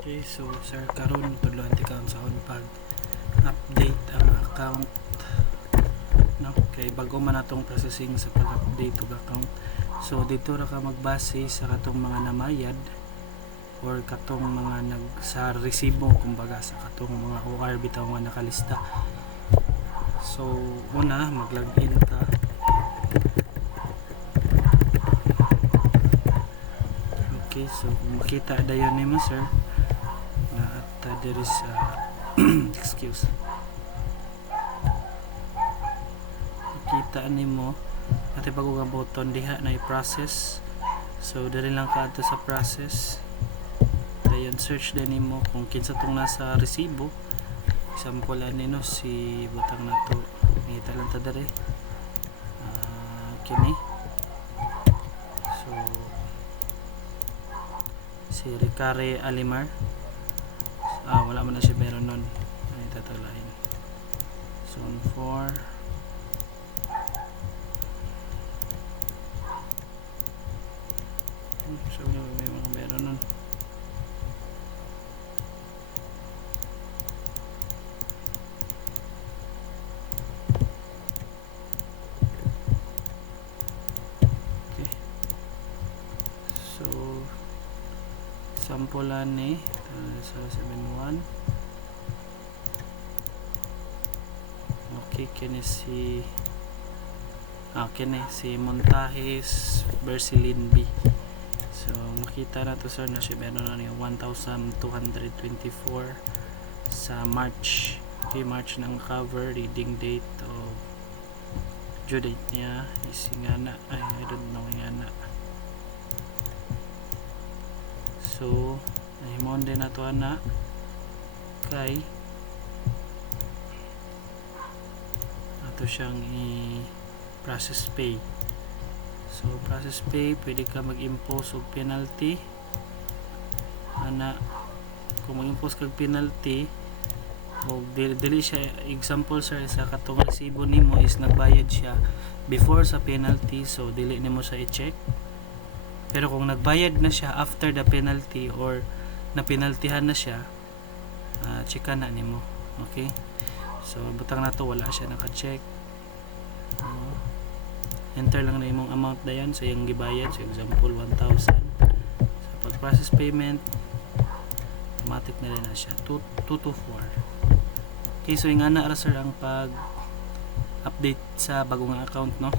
Okay, so sir karon tudloan ti kaon sa pag update ang account, no, kay bago man atong processing sa pag-update og account. So dito ra ka magbase sa katong mga namayad or katong mga sa resibo, kumbaga sa katong mga OR bitaw nga nakalista. So una mag-login ka. Okay, so kung makita dayon nimo sir na at there is excuse, makita nimo ate bago nga button diha na i-process. So dali lang ka ato sa process, dayon search din nimo kung kinsa tong nasa resibo. Example nino si butang nato ngita lang ta dere kini. So si Ricare Alimar, wala man na siya meron nun, ay tatalain. Zone 4, so may mga meron nun. Okay, so sampulan ni sa 71. Okay, kini si kini si Montajes Bersilin B. So makita na to sir na siya meron na yung 1,224 sa March. Okay, March ng cover, reading date o due date niya is nga na, I don't know nga na. So nahimon din na to na kay ato siyang i-process pay. So process pay, pwede ka mag-impose og penalty ana. Kung mag-impose kag penalty o dili siya, example sir sa katong resibo nimo is nagbayad siya before sa penalty, so dili nimo siya i-check. Pero kung nagbayad na siya after the penalty or na penaltihan na siya, checka na nimo. Okay, so butang na to wala siya naka-check. Enter lang na imong amount na yan sa iyang gibayad. So example 1,000. Sa pag-process payment, automatic na rin na siya 224. Okay, so yung ana ra sir ang pag-update sa bagong account, no.